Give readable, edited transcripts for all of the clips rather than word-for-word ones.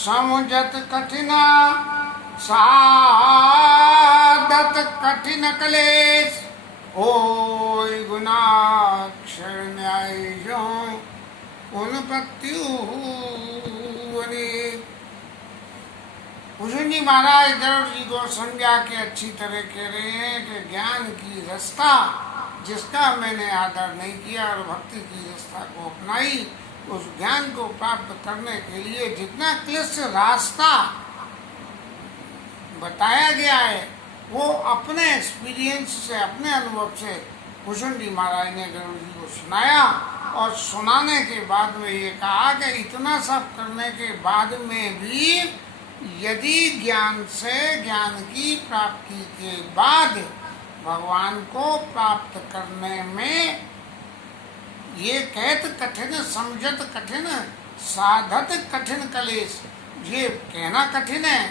समझत कठिन साधत कठिन कलेश, ओय गुणाक्षर न्याय जो पुन प्रत्युवने। भूषण जी महाराज गरुड़ जी को समझा के अच्छी तरह कह रहे हैं कि ज्ञान की रास्ता जिसका मैंने आदर नहीं किया और भक्ति की रास्ता को अपनाई, उस ज्ञान को प्राप्त करने के लिए जितना क्लिष्ट रास्ता बताया गया है वो अपने एक्सपीरियंस से, अपने अनुभव से भूषण जी महाराज ने गरुड़ जी को सुनाया। और सुनाने के बाद में ये कहा कि इतना सब करने के बाद में भी यदि ज्ञान से, ज्ञान की प्राप्ति के बाद भगवान को प्राप्त करने में ये कहत कठिन, समझत कठिन, साधत कठिन कलेश, ये कहना कठिन है,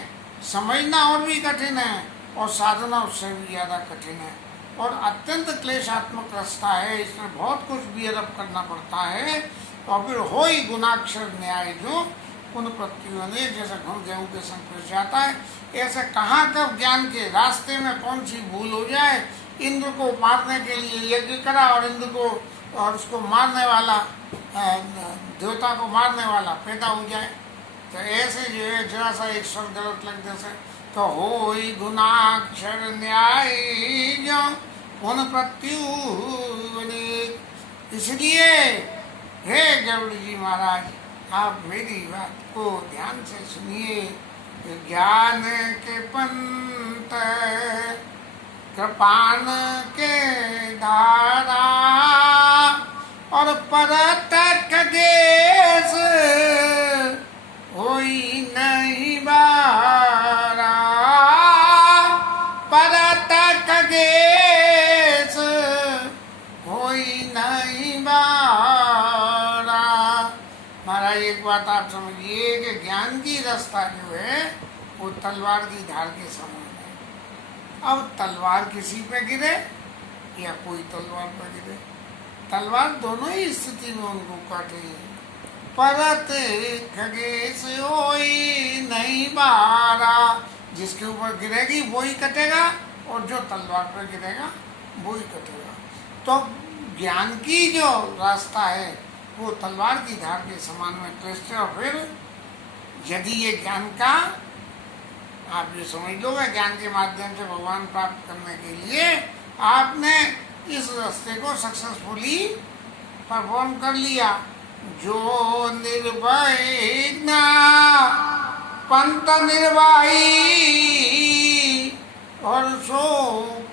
समझना और भी कठिन है, और साधना उससे भी ज़्यादा कठिन है और अत्यंत क्लेशात्मक रास्ता है। इसमें बहुत कुछ बियरअप करना पड़ता है। और फिर हो ही गुणाक्षर न्याय जो उन प्रतियों ने, जैसे गेहूं के संग पिस जाता है, ऐसे कहाँ कब ज्ञान के रास्ते में कौन सी भूल हो जाए, इंद्र को मारने के लिए यज्ञ करा और इंद्र को और उसको मारने वाला, देवता को मारने वाला पैदा हो जाए, तो ऐसे जो है जरा सा एक स्वर गलत लग जैसे, तो हो ही गुणाक्षर न्याय जो पुन प्रत्युवने। इसलिए हे गरुड़ जी महाराज, आप मेरी बात को ध्यान से सुनिए। ज्ञान के पंत कृपान के धारा और परत खगेश होई नहीं बारा, परत खगेश होई नहीं बारा। महाराज एक बात आप समझिए कि ज्ञान की रास्ता जो है वो तलवार की धार के समान है। अब तलवार किसी पे गिरे या कोई तलवार पे गिरे, तलवार दोनों ही स्थिति में उनको काटेगी। परत खगेश होई नहीं बारा, जिसके ऊपर गिरेगी वो ही कटेगा और जो तलवार पर गिरेगा वो ही कटेगा। तो ज्ञान की जो रास्ता है वो तलवार की धार के समान में क्लिष्ट है। और फिर यदि ये ज्ञान का आप ये समझ लोगे, ज्ञान के माध्यम से भगवान प्राप्त करने के लिए आपने इस रास्ते को सक्सेसफुली परफॉर्म कर लिया। जो निर्भय ना पंत निर्वाही और सो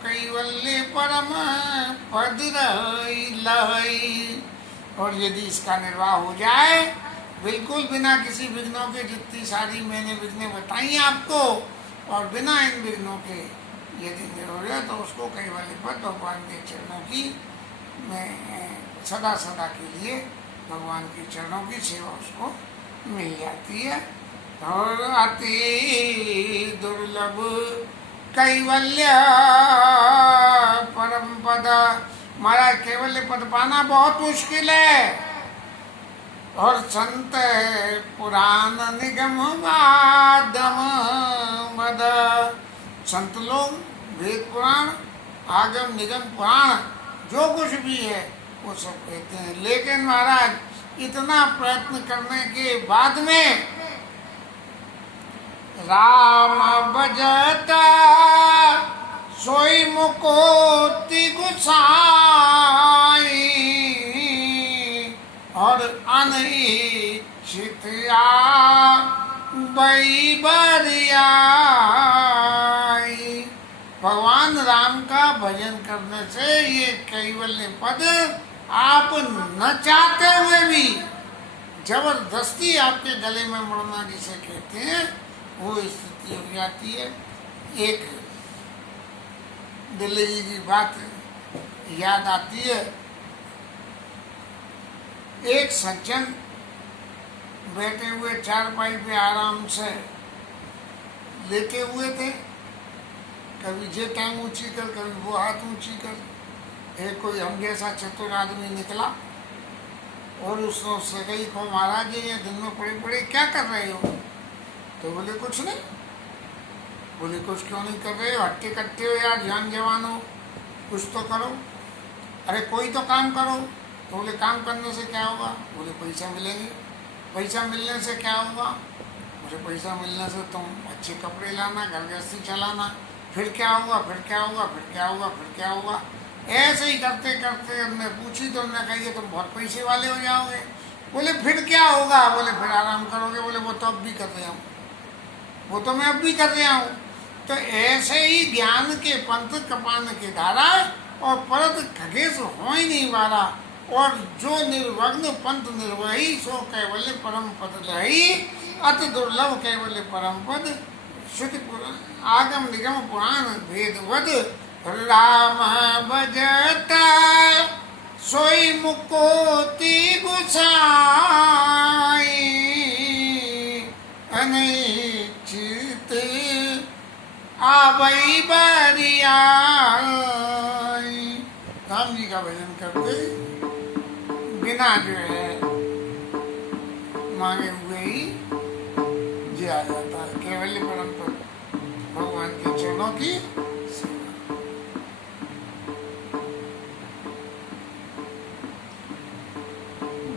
कैवल्य परम पद लहई। और यदि इसका निर्वाह हो जाए बिल्कुल बिना किसी विघ्नों के, जितनी सारी मैंने विघ्नें बताई आपको, और बिना इन विघ्नों के यदि हो जाए तो उसको कैवल्य पद भगवान के चरणों की में सदा सदा के लिए भगवान के चरणों की सेवा उसको मिल जाती है। और अति दुर्लभ कैवल्य परम पद, महाराज कैवल्य पद पाना बहुत मुश्किल है। और संत पुराण निगम वादम मद, संत लोग वेद पुराण, आगम निगम पुराण जो कुछ भी है वो सब कहते हैं, लेकिन महाराज इतना प्रयत्न करने के बाद में राम भजता सोई मुकोति गुसाई, और अनिच्छित बरियाई। भगवान राम का भजन करने से ये कैवल्य पद आप न चाहते हुए भी जबरदस्ती आपके गले में मुड़ना जिसे कहते हैं वो स्थिति हो जाती है। एक दिल्ली जी की बात याद आती है। एक सज्जन बैठे हुए चारपाई पे आराम से लेटे हुए थे, कभी ये टांग ऊंची कर, कभी वो हाथ ऊंची कर। एक कोई हम जैसा चतुर आदमी निकला और उसने उससे कही को, महाराज ये दिन में पड़े पड़े क्या कर रहे हो? तो बोले कुछ नहीं। बोले कुछ क्यों नहीं कर रहे हो, हट्टे कट्टे हो यार, जान जवान हो, कुछ तो करो, अरे कोई तो काम करो। तो बोले काम करने से क्या होगा? बोले पैसा मिलेंगे। पैसा मिलने से क्या होगा? मुझे पैसा मिलने से तुम अच्छे कपड़े लाना, घर गृहस्थी चलाना, फिर क्या होगा, फिर क्या होगा, फिर क्या होगा, फिर क्या होगा। ऐसे ही करते करते हमने पूछी तो हमने कही तुम बहुत पैसे वाले हो जाओगे। बोले फिर क्या होगा? बोले फिर आराम करोगे। बोले वो तो अब भी कर रहा हूँ, वो तो मैं अब भी कर रहा हूँ। तो ऐसे ही ज्ञान के पंथ कपान के धारा और परत खगेश हो ही नहीं वाला। और जो निर्वग्न पंथ निर्वही सो कैवल्य परम पद लही, अति दुर्लभ कैवल्य परम पद। श्रुति आगम निगम पुराण भेदवद, राम भजता सोई मुकोति गुसाई, अनिश्चित आवई बरियाई। राम जी का भजन करते बिना जो है मांगे हुए ही जी आ जाता है केवल परम पद, भगवान के चरणों की सेवा।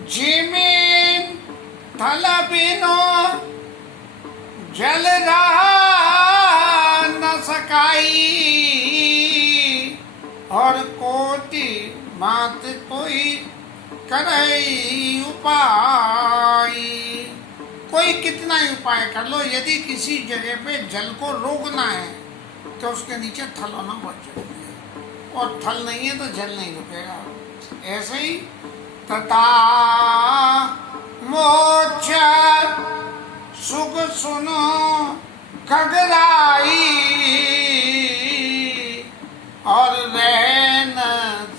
जिमें थल बिनो जल रहा न सकाई, और कोटि मात कोई करई उपाय। कोई कितना ही उपाय कर लो, यदि किसी जगह पे जल को रोकना है तो उसके नीचे थल होना बहुत जरूरी है, और थल नहीं है तो जल नहीं रुकेगा। ऐसे ही तथा मोक्ष सुख सुनो खगराई, और रह न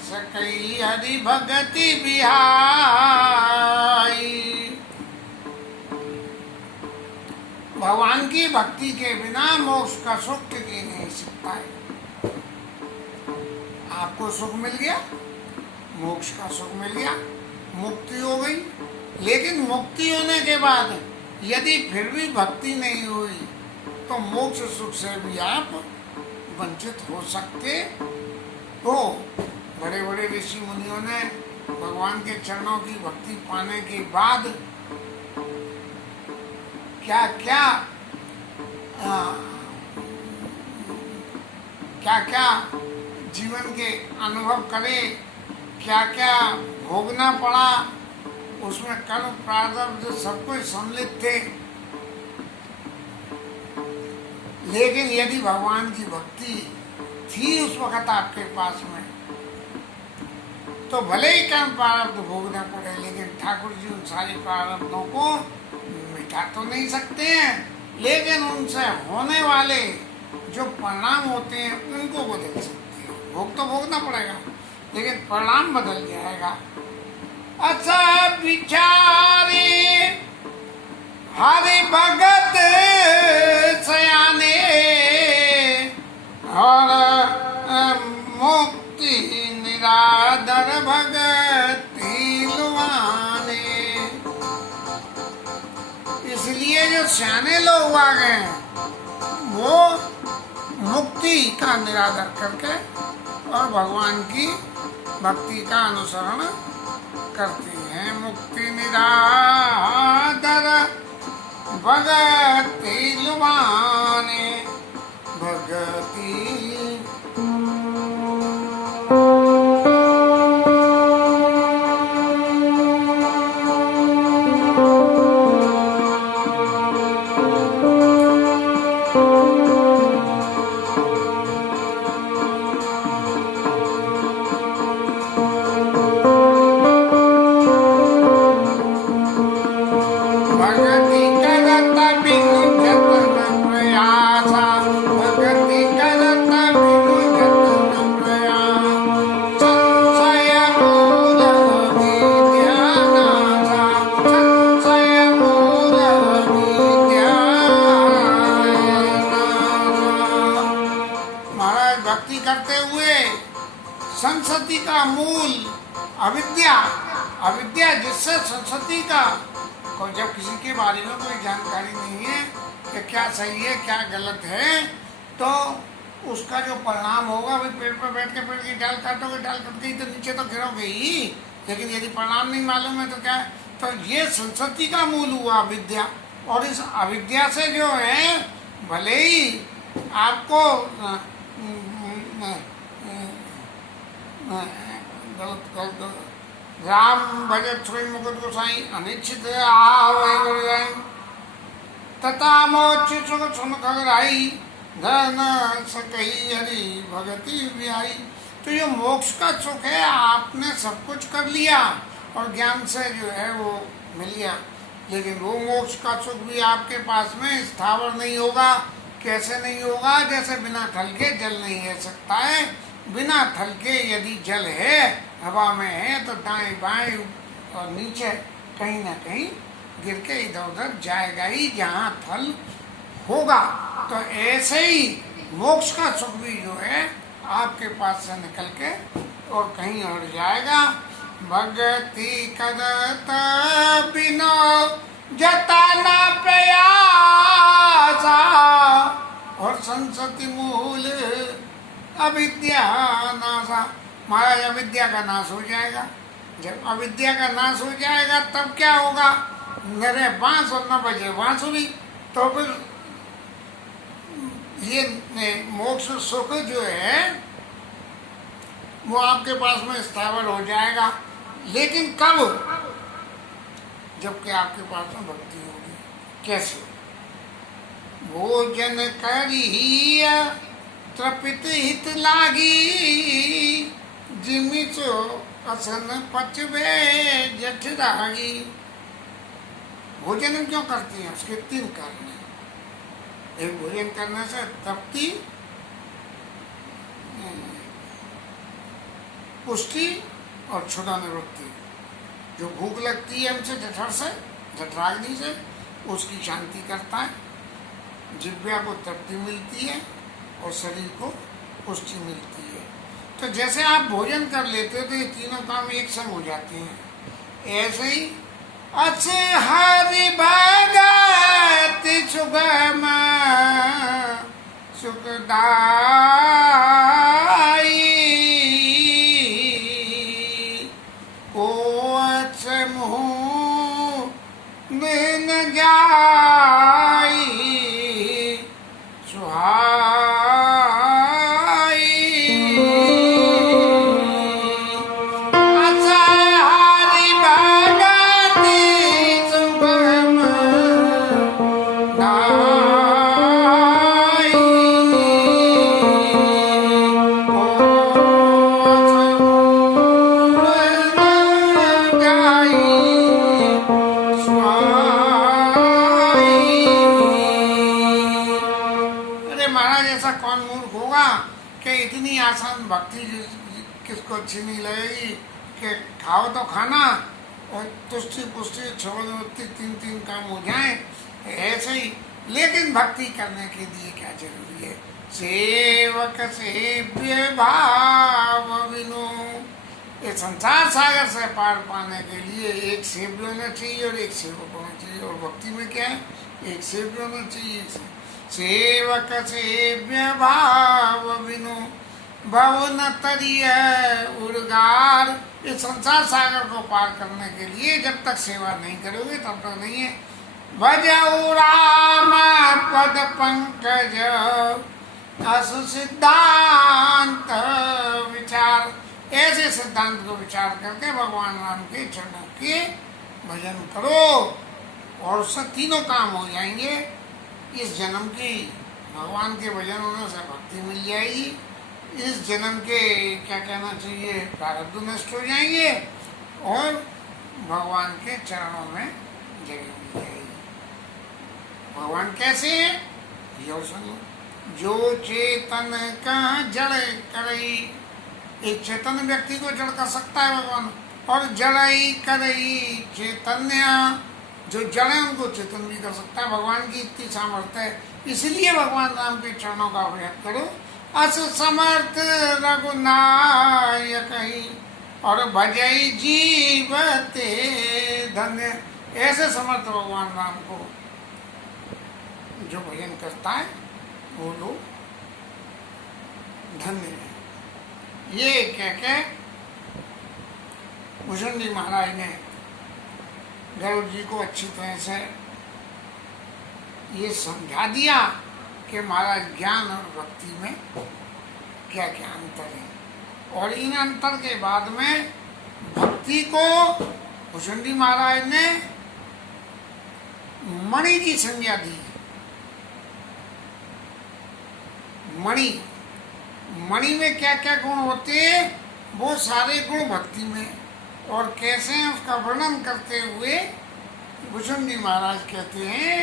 सकई हरि भगति बिहाई। भगवान की भक्ति के बिना मोक्ष का सुख टिक ही नहीं सकता है। आपको सुख मिल गया, मोक्ष का सुख मिल गया, मुक्ति हो गई। लेकिन मुक्ति होने के बाद यदि फिर भी भक्ति नहीं हुई तो मोक्ष सुख से भी आप वंचित हो सकते हो। बड़े बड़े ऋषि मुनियों ने भगवान के चरणों की भक्ति पाने के बाद क्या क्या क्या क्या जीवन के अनुभव करे, क्या क्या भोगना पड़ा, उसमें कर्म प्रारब्ध सब कुछ सम्मिलित थे। लेकिन यदि भगवान की भक्ति थी उस वक्त आपके पास में, तो भले ही कर्म प्रारब्ध भोगना पड़े, लेकिन ठाकुर जी उन सारे प्रारब्धों को मिटा तो नहीं सकते हैं, लेकिन उनसे होने वाले जो परिणाम होते हैं उनको बदल सकते हैं। भोग तो भोगना पड़ेगा, लेकिन परिणाम बदल जाएगा। अच्छा विचारे हरि भगत सयाने, और मुक्ति निरादर भगति लुभाने। इसलिए जो सियाने लोग आ गए वो मुक्ति का निरादर करके और भगवान की भक्ति का अनुसरण करती हैं। मुक्ति निरादर भगति लुभाने, भगति संस्कृति का मूल अविद्या, अविद्या जिससे संस्कृति का, और जब किसी के बारे में कोई जानकारी नहीं है कि क्या सही है क्या गलत है, तो उसका जो परिणाम होगा, भाई पेड़ पर बैठ के पेड़ की डाल काटोगे, डाल कट गई तो नीचे तो गिरोगे ही, लेकिन यदि परिणाम नहीं मालूम है तो क्या है। तो ये संस्कृति का मूल हुआ अविद्या, और इस अविद्या से जो है भले ही आपको गलत राम भजत छोई मुकुट गोसाई अनिश्चित आवै तथा मोक्ष सुख सुन खगराई धन सकई हरि भगति व्याई। तो ये मोक्ष का सुख है, आपने सब कुछ कर लिया और ज्ञान से जो है वो मिल गया, लेकिन वो मोक्ष का सुख भी आपके पास में स्थावर नहीं होगा। कैसे नहीं होगा? जैसे बिना थल के जल नहीं रह सकता है, बिना थल के यदि जल है, हवा में है, तो दाएं बाएं और नीचे कहीं ना कहीं गिर के इधर उधर जाएगा ही जहाँ थल होगा। तो ऐसे ही मोक्ष का सुख भी जो है आपके पास से निकल के और कहीं और जाएगा। भगति करत बिनो जतना प्रयासा और संसति मूल अविद्या नाशा। महाराज अविद्या का नाश हो जाएगा। जब अविद्या का नाश हो जाएगा तब क्या होगा? नरे बांस और न बजे बांसुरी। तो फिर ये मोक्ष सुख जो है वो आपके पास में स्थावर हो जाएगा। लेकिन कब? जबकि आपके पास में भक्ति होगी। कैसे? भोजन करी तृपित हित लागी जिमि चो असन पचवे जठ रागी। भोजन क्यों करती हैं? उसके 3 कारण हैं। एक, भोजन करने से तृप्ति, पुष्टि और क्षुधा निवृत्ति। जो भूख लगती है हमसे जठर से, जठराग्नि से, उसकी शांति करता है। जिह्वा को तृप्ति मिलती है और शरीर को पुष्टि मिलती है। तो जैसे आप भोजन कर लेते हो तो ये तीनों काम एक संग हो जाते हैं। ऐसे ही अच हरि भगत सुगम सुखदाई को अच मुँह दिन जाई सुहाई। आसान भक्ति किसको अच्छी नहीं लगेगी कि खाओ तो खाना और तुष्टि पुष्टि क्षमता 3 काम हो जाए। ऐसे ही लेकिन भक्ति करने के लिए क्या जरूरी है? सेवक सेव्य भाव विनो। ये संसार सागर से पार पाने के लिए एक सेव्य होना चाहिए और एक सेवक होना चाहिए। और भक्ति में क्या है? एक सेव्य होना चाहिए। सेवक सेव्य भाव विनो भव न तरिय उर्गार। इस संसार सागर को पार करने के लिए जब तक सेवा नहीं करोगे तब तक नहीं है। भजऊ राम पद पंकज असु सिद्धांत विचार। ऐसे सिद्धांत को विचार करके भगवान राम के चरणों के भजन करो और उससे 3 काम हो जाएंगे। इस जन्म की भगवान के भजन होने से भक्ति मिल जाएगी। इस जन्म के क्या कहना चाहिए प्रारब्ध नष्ट हो जाएंगे और भगवान के चरणों में जगह मिल जाएगी। भगवान कैसे है? ये सुनो। जो चेतन का जड़ करई। एक चेतन व्यक्ति को जड़ कर सकता है भगवान, और जड़ई करई चैतन्य। जो जड़ है उनको चेतन भी कर सकता है। भगवान की इतनी सामर्थ्य है, इसलिए भगवान राम के चरणों का अभ्यास करो। अस समर्थ रघुनायक और भजई जीवते धन्य। ऐसे समर्थ भगवान राम को जो भजन करता है वो लोग धन्य है। ये कह के भुजंडी महाराज ने गरुड़ जी को अच्छी तरह से ये समझा दिया कि महाराज ज्ञान और भक्ति में क्या क्या अंतर है। और इन अंतर के बाद में भक्ति को भुजंडी महाराज ने मणि की संज्ञा दी। मणि में क्या क्या गुण होते हैं, वो सारे गुण भक्ति में, और कैसे हैं उसका वर्णन करते हुए भुजंडी महाराज कहते हैं,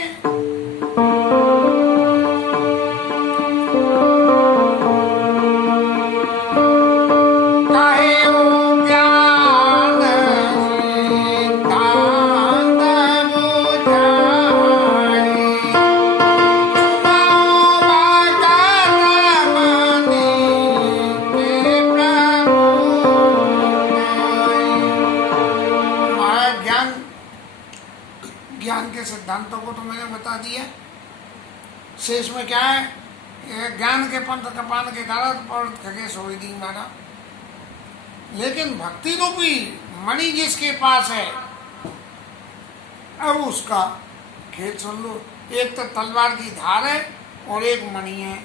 ज्ञान के सिद्धांतों को तो मैंने बता दिया। शेष में क्या है, ज्ञान के पंथ कपान के द्वारा पौरुष खगे सोई दी मारा। लेकिन भक्ति रूपी मणि जिसके पास है, अब उसका खेल सुन लो। एक तो तलवार की धार है और एक मणि है।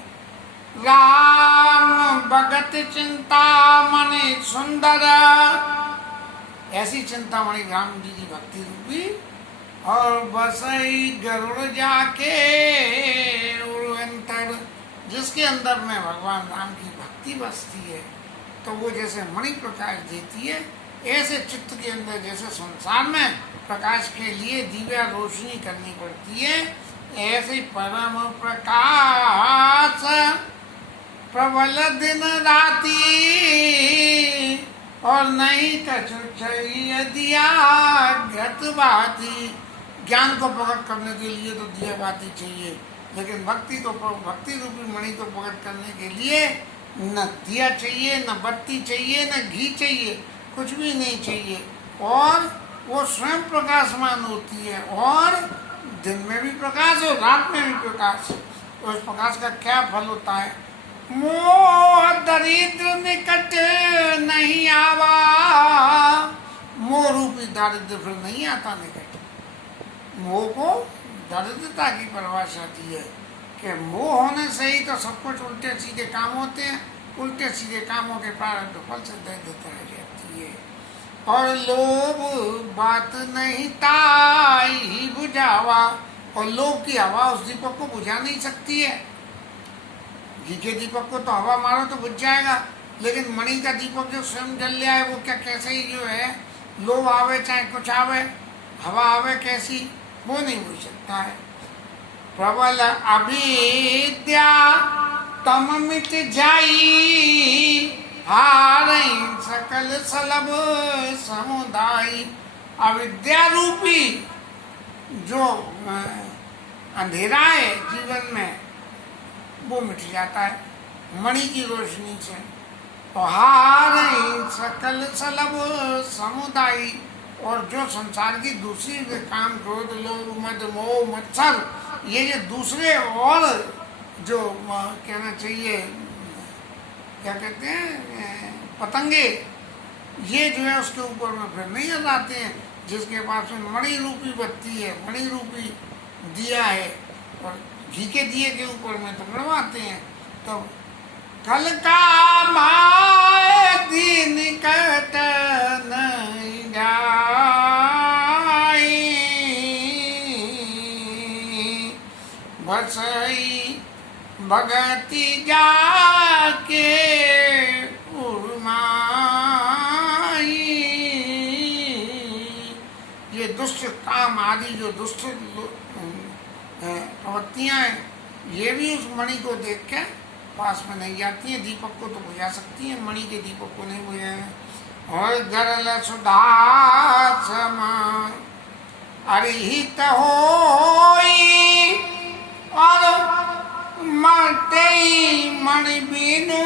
राम भगत चिंता मणि सुंदर, ऐसी चिंतामणि राम जी की भक्ति रूपी, और बसई गरुड़ जाके उड़वंतर, जिसके अंदर में भगवान राम की भक्ति बसती है, तो वो जैसे मणि प्रकाश देती है, ऐसे चित्त के अंदर जैसे संसार में प्रकाश के लिए दिव्या रोशनी करनी पड़ती है, ऐसे परम प्रकाश प्रबल दिन राती, और नहीं कछु चाहिए दिया घृत बाती। ज्ञान को प्रकट करने के लिए तो दिया बाती चाहिए, लेकिन भक्ति रूपी मणि को प्रकट करने के लिए न दिया चाहिए, न बत्ती चाहिए, न घी चाहिए, कुछ भी नहीं चाहिए। और वो स्वयं प्रकाशमान होती है, और दिन में भी प्रकाश और रात में भी प्रकाश। उस प्रकाश का क्या फल होता है, मोह दरिद्र निकट नहीं आवा, मोह रूपी दारिद्र फिर नहीं आता निकट। मोह को दरिद्रता की परिभाषा दी है कि मोह होने से ही तो सब कुछ उल्टे सीधे काम होते हैं, उल्टे सीधे कामों के प्रारब्ध फल से दरिद्रता आ जाती है। और लोभ बात नहीं ताई ही बुझावा, और लोभ की हवा उस दीपक को बुझा नहीं सकती है। घी के दीपक को तो हवा मारो तो बुझ जाएगा, लेकिन मणि का दीपक जो स्वयं जल लिया है, वो क्या कैसे ही जो है, लोभ आवे चाहे कुछ आवे, हवा आवे कैसी, वो नहीं बुझ सकता है। प्रबल अविद्या तम मिट जाई, हारई सकल सलभ समुदाय। अविद्या रूपी जो अंधेरा है जीवन में, वो मिट जाता है मणि की रोशनी से। और हारई सकल सलभ समुदाय, और जो संसार की दूसरी काम, क्रोध लोभ मद मोह मत्सर, ये जो दूसरे और जो कहना चाहिए, क्या कहते हैं, पतंगे, ये जो है उसके ऊपर में फिर नहीं लगाते हैं। जिसके पास में मणि रूपी बत्ती है, मणि रूपी दिया है, और घी के दिए के ऊपर में तो मरवाते हैं। तो कल का माय दिन कट नहीं जाई, बसई भगति जाके उर्माई। ये दुष्ट काम आदि जो दुष्ट प्रवृत्तियां हैं, ये भी उस मणि को देख के पास में नहीं जाती है। दीपक को तो बुझा सकती है, मणि के दीपक को नहीं बुझाए। और गरल सुधा समा अरिहित होई, और मरते मणि बिनु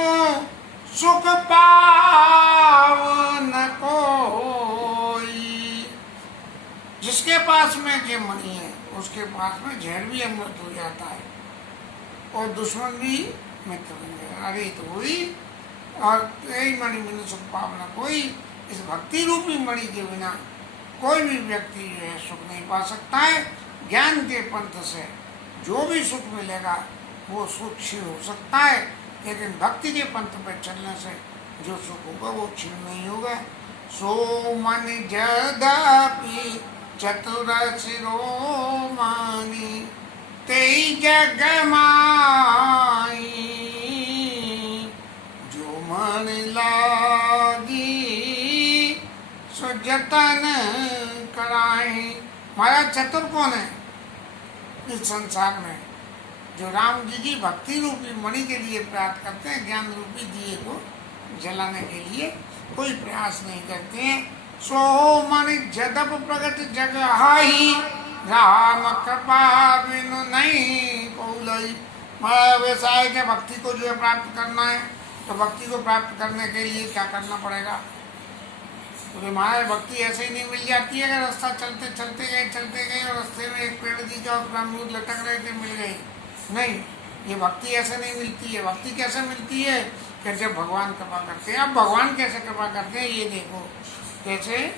सुख पाव न कोई। जिसके पास में जो मणि है उसके पास में जहर भी अमृत हो जाता है और दुश्मन भी मित्र बन गया। अरे तो हुई और यही मणि बिनु सुख पावना। कोई इस भक्ति रूपी मणि के बिना कोई भी व्यक्ति जो है सुख नहीं पा सकता है। ज्ञान के पंथ से जो भी सुख मिलेगा वो सुख क्षीण हो सकता है, लेकिन भक्ति के पंथ पर चलने से जो सुख होगा वो क्षीण नहीं होगा। सो मन जदपि चतुर शिरोमणि तेई जग माई, जो मन लागी सो जतन कराई। महाराज चतुर कौन है इस संसार में? जो राम जी की भक्ति रूपी मणि के लिए प्रयास करते हैं, ज्ञान रूपी दिए को जलाने के लिए कोई प्रयास नहीं करते हैं। सो मन जदप प्रगट जग हाई, राम कृपा बिनु नहीं कोई। महाराज वैसा है कि भक्ति को जो है प्राप्त करना है, तो भक्ति को प्राप्त करने के लिए क्या करना पड़ेगा? तो महाराज भक्ति ऐसे ही नहीं मिल जाती है। अगर रास्ता चलते गए और रास्ते में एक पेड़ दिखा और अमरूद लटक रहे थे, मिल गए, नहीं, ये भक्ति ऐसे नहीं मिलती है। भक्ति कैसे मिलती है? कि जब भगवान कृपा करते हैं। अब भगवान कैसे कृपा करते हैं ये देखो, कैसे?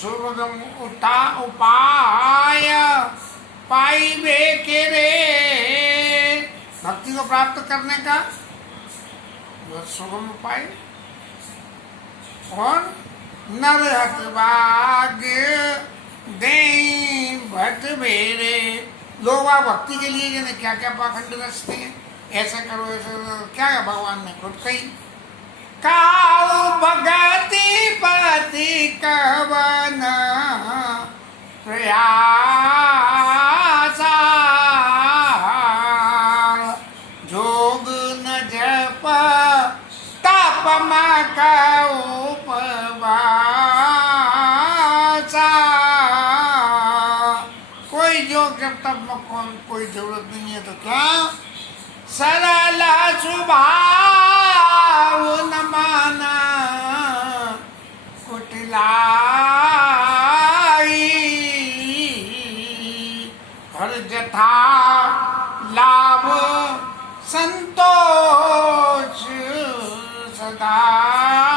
सुगम उठा उपाय पाइबे के रे। भक्ति को प्राप्त करने का सुगम उपाय और नरहत भाग्य दे भट बेरे। लोग भक्ति के लिए जिन्हें क्या क्या पाखंड रचते हैं, ऐसा करो ऐसा करो। क्या है? भगवान ने खुद कही, काऊ भगति पति कवन प्रयासा, जोग न जप तप का उपवासा। कोई जोग जब तब कोई जरूरत नहीं है तो क्या? सरल स्वभाव न माना कुटिलाई, हर जथा लाभ संतोष सदाई।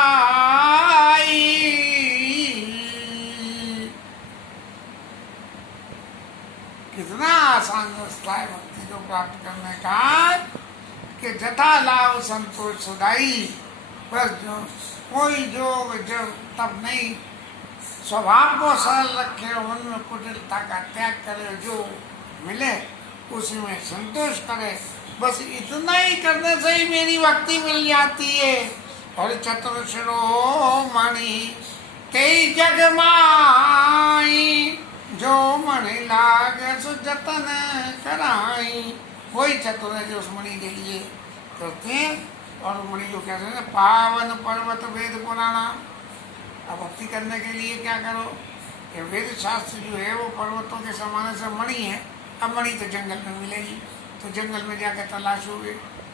कितना आसान रास्ता है भक्ति को प्राप्त करने का कि जथा लाभ संतोष सदाई। बस जो कोई योग जब तब नहीं, स्वभाव को सरल रखे और मन में कुटिलता का त्याग करे, जो मिले उसी में संतोष करे। बस इतना ही करने से ही मेरी भक्ति मिल जाती है। और चतुर शिरोमणि तेई जग माई, जो मणि लागे सो जतन कराई। वही चतुर है जो उस मणि के लिए करते हैं। और मणि को क्या कहते हैं? पावन पर्वत वेद पुराना। अब भक्ति करने के लिए क्या करो कि वेद शास्त्र जो है वो पर्वतों के समान से मणि है। अब मणि तो जंगल में मिलेगी, तो जंगल में जाकर तलाशोगे,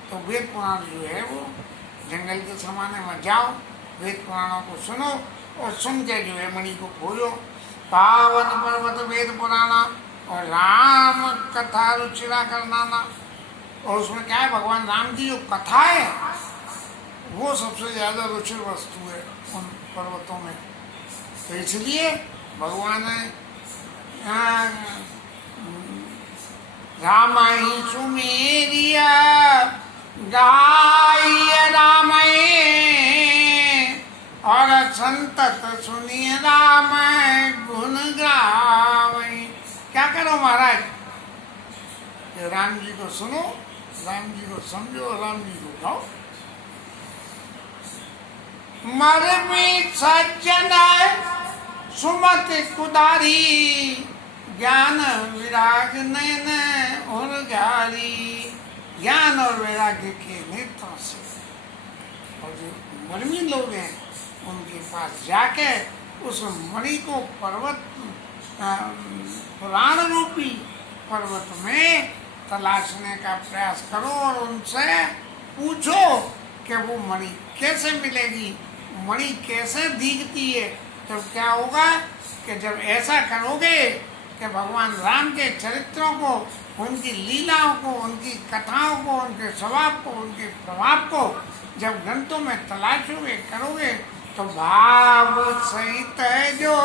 तो वेद पुराण जो है वो जंगल के समान में जाओ, वेद पुराणों को सुनो और सुन के जो है मणि को खोलो। पावन पर्वत वेद पुराना और राम कथा रुचिरा करना। और उसमें क्या है? भगवान राम की जो कथा है वो सबसे ज्यादा रुचिर वस्तु है उन पर्वतों में। तो इसलिए भगवान राम ही सुमेरिया गाय राम और संतत सुनिए राम गुण गावई। क्या करो महाराज? राम जी को सुनो, राम जी को समझो, राम जी को गाओ। मर भी सज्जन सुमति कुदारी, ज्ञान विराग नयन और गारी। ज्ञान और वैराग्य के नेत्रों से। और जो मणि लोग हैं उनके पास जाके उस मणि को पर्वत पुराण रूपी पर्वत में तलाशने का प्रयास करो और उनसे पूछो कि वो मणि कैसे मिलेगी, मणि कैसे दिखती है। तो क्या होगा कि जब ऐसा करोगे कि भगवान राम के चरित्रों को, उनकी लीलाओं को, उनकी कथाओं को, उनके स्वभाव को, उनके प्रभाव को जब ग्रंथों में तलाशोगे, करोगे, तो भाव सहित है जो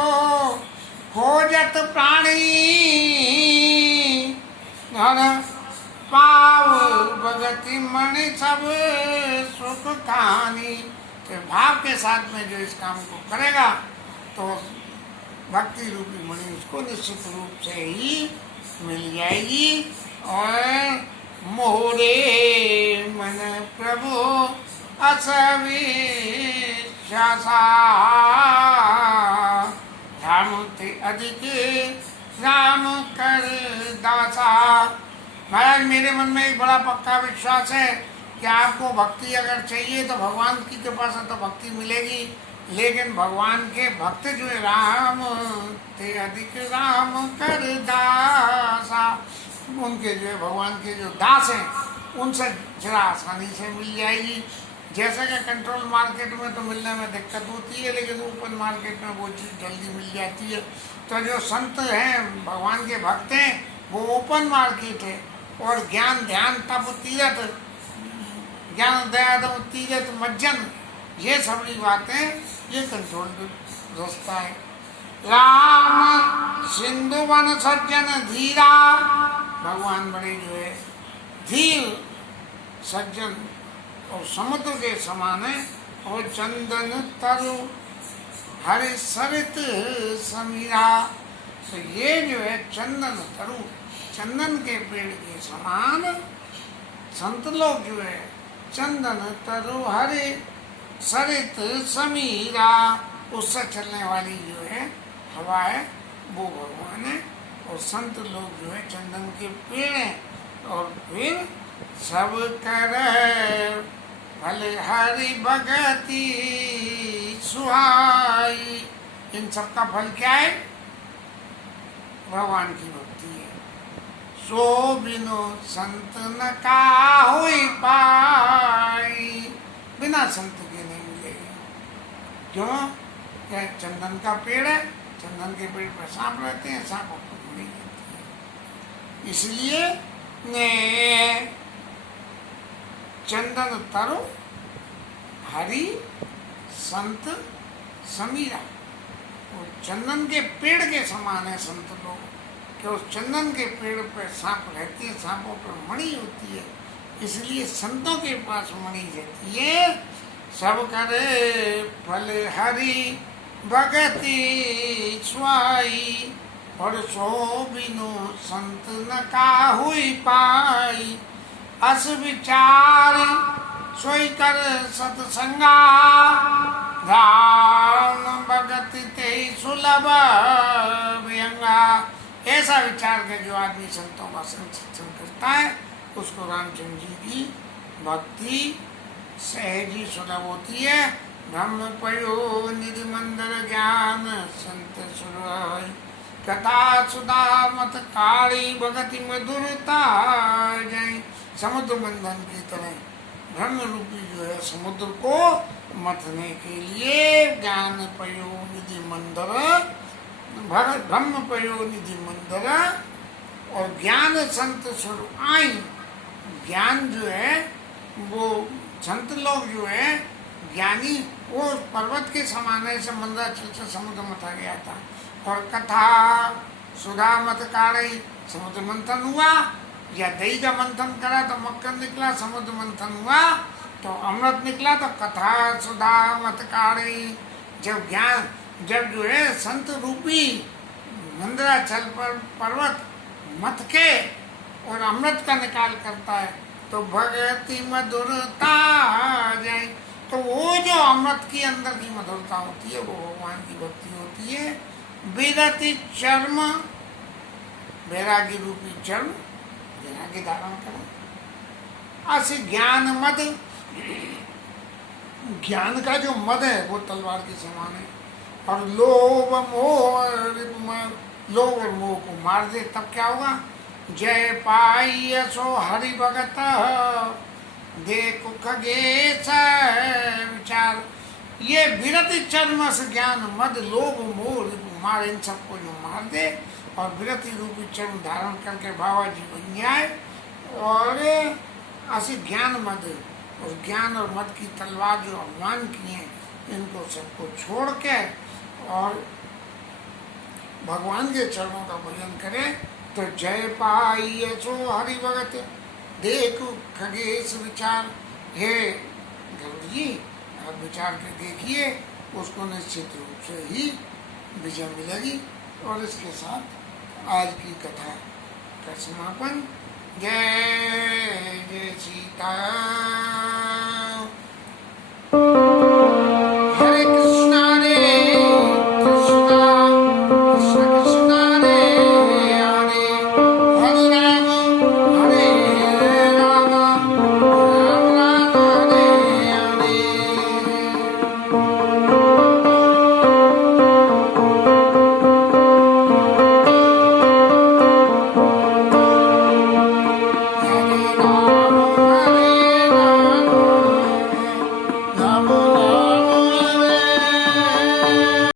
खोजत प्राणी और पाव भगति मणि सब सुख कहानी। तो भाव के साथ में जो इस काम को करेगा तो भक्ति रूपी मणि उसको निश्चित रूप से ही मिल जाएगी। और मोरे मन प्रभु असविश्वासा राम ते अधिक राम कर दासा। महाराज मेरे मन में एक बड़ा पक्का विश्वास है कि आपको भक्ति अगर चाहिए तो भगवान की कृपा से तो भक्ति मिलेगी, लेकिन भगवान के भक्त जो है राम ते अधिक राम कर दासा, उनके जो है भगवान के जो दास हैं उनसे जरा आसानी से मिल जाएगी। जैसा कि कंट्रोल मार्केट में तो मिलने में दिक्कत होती है, लेकिन ओपन मार्केट में वो चीज़ जल्दी मिल जाती है। तो जो संत हैं, भगवान के भक्त हैं, वो ओपन मार्केट है। और ज्ञान ध्यान तप तीरथ, ज्ञान दया तप तीरथ मज्जन, ये सभी बातें ये कंट्रोल रास्ता है। राम सिंधु वन सज्जन धीरा, भगवान बड़े जो है धीर सज्जन और समुद्र के समान है। और चंदन तरु हरि सरित समीरा, तो ये जो है चंदन तरु, चंदन के पेड़ के समान संत लोग जो है चंदन तरु हरि सरित समीरा, उससे चलने वाली जो है हवा है वो भगवान है। और संत लोग जो है चंदन के पेड़ हैं। और फिर सब कर भले हरि भगति सुहाई, इन सब का फल क्या है? भगवान की भक्ति है। सो बिनो संत न काहुई पाई, बिना संत के नहीं मिलेगी। क्यों? क्या चंदन का पेड़ है, चंदन के पेड़ पर सांप रहते हैं, सांपों को नहीं रहती है। इसलिए ने चंदन तरु हरि संत समीरा, वो चंदन के पेड़ के समान है संत लोग, कि उस चंदन के पेड़ पर सांप रहती है, सांपों पर मणि होती है, इसलिए संतों के पास मणि रहती है। सब करे फल हरि भगति सुहाई, और सो बिनु संत न काहुई पाई। अस विचार सोई कर सतसंगा, राम भगति ते सुलभ व्यंगा। ऐसा विचार के जो आदमी संतों का सत्संग करता है उसको रामचंद्र जी की भक्ति सहजी सुलभ होती है। ब्रह्म पयो निधि मंदिर ज्ञान संत सुरय, कथा सुधा मत काली भगति मधुरता जय। समुद्र मंथन की तरह ब्रह्म रूपी जो है समुद्र को मथने के लिए ज्ञान पयो निधि मंदिर, ब्रह्म पयो निधि मंदिर और ज्ञान संत सुर आई। ज्ञान जो है वो संत लोग जो है ज्ञानी, वो पर्वत के समान है, मंदराचल से समुद्र मथा गया था। और कथा सुधा मत काढ़ी, समुद्र मंथन हुआ, या दही का मंथन करा तो मक्खन निकला, समुद्र मंथन हुआ तो अमृत निकला। तो कथा सुधा मत काढ़ी, जब ज्ञान, जब जो है संत रूपी मंदराचल पर पर्वत मथ के और अमृत का निकाल करता है तो भगति मधुरता जाए। तो वो जो अमृत की अंदर की मधुरता होती है वो भगवान की भक्ति होती है। विरति चर्म, वैरागी रूपी चर्म, वैरागी धारण करें। अस ज्ञान मद, ज्ञान का जो मद है वो तलवार के समान है। और लोभ मोह, लोभ और मोह को मार दे तब क्या होगा? जय पाई सो हरि भगत देखो खगेश विचार। ये विरति चर्म से ज्ञान मद लोभ मोह मार, इन सबको जो मार दे और विरति रूपी चरण धारण करके बाबा जी बन जाए और ऐसे ज्ञान मद और ज्ञान और मद की तलवार जो हनुमान की हैं इनको सबको छोड़ के और भगवान के चरणों का भजन करें तो जय पाई सो हरि भगत देख खगेश विचार। हे गरुड़ जी आप विचार के देखिए उसको निश्चित रूप से ही विजय मिलेगी। और इसके साथ आज की कथा का समापन। जय जय सीता।